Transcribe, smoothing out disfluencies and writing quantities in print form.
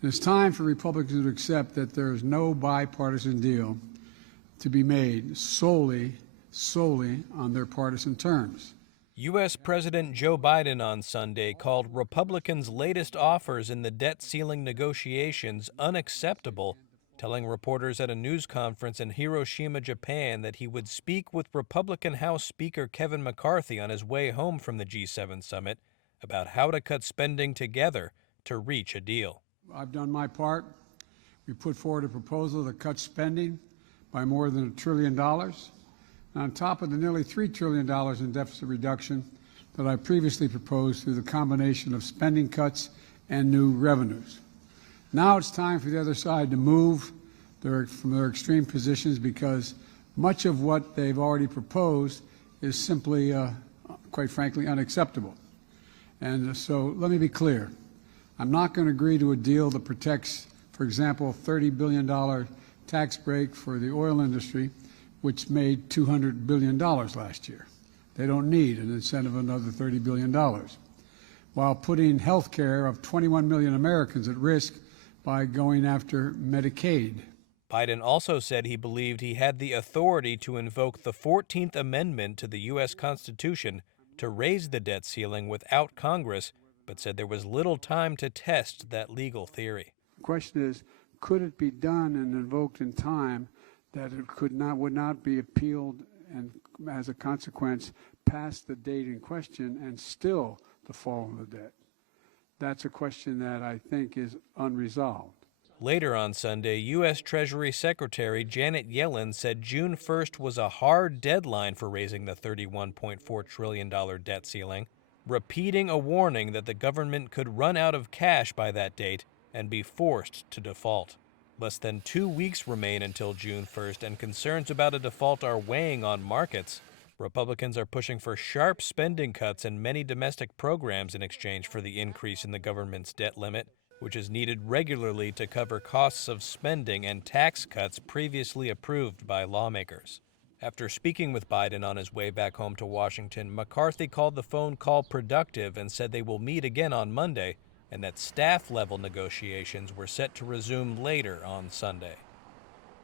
It's time for Republicans to accept that there is no bipartisan deal to be made solely on their partisan terms. U.S. President Joe Biden on Sunday called Republicans' latest offers in the debt ceiling negotiations unacceptable, telling reporters at a news conference in Hiroshima, Japan, that he would speak with Republican House Speaker Kevin McCarthy on his way home from the G7 summit about how to cut spending together to reach a deal. I've done my part. We put forward a proposal that cuts spending by more than $1 trillion, on top of the nearly $3 trillion in deficit reduction that I previously proposed through the combination of spending cuts and new revenues. Now it's time for the other side to move from their extreme positions, because much of what they've already proposed is simply, quite frankly, unacceptable. And so let me be clear. I'm not going to agree to a deal that protects, for example, a $30 billion tax break for the oil industry, which made $200 billion last year. They don't need an incentive of another $30 billion, while putting health care of 21 million Americans at risk by going after Medicaid. Biden also said he believed he had the authority to invoke the 14th Amendment to the U.S. Constitution to raise the debt ceiling without Congress, but said there was little time to test that legal theory. The question is, could it be done and invoked in time that it would not be appealed and, as a consequence, past the date in question and still default on the debt? That's a question that I think is unresolved. Later on Sunday, U.S. Treasury Secretary Janet Yellen said June 1st was a hard deadline for raising the $31.4 trillion debt ceiling, repeating a warning that the government could run out of cash by that date and be forced to default. Less than 2 weeks remain until June 1st, and concerns about a default are weighing on markets. Republicans are pushing for sharp spending cuts and many domestic programs in exchange for the increase in the government's debt limit, which is needed regularly to cover costs of spending and tax cuts previously approved by lawmakers. After speaking with Biden on his way back home to Washington, McCarthy called the phone call productive and said they will meet again on Monday, and that staff-level negotiations were set to resume later on Sunday.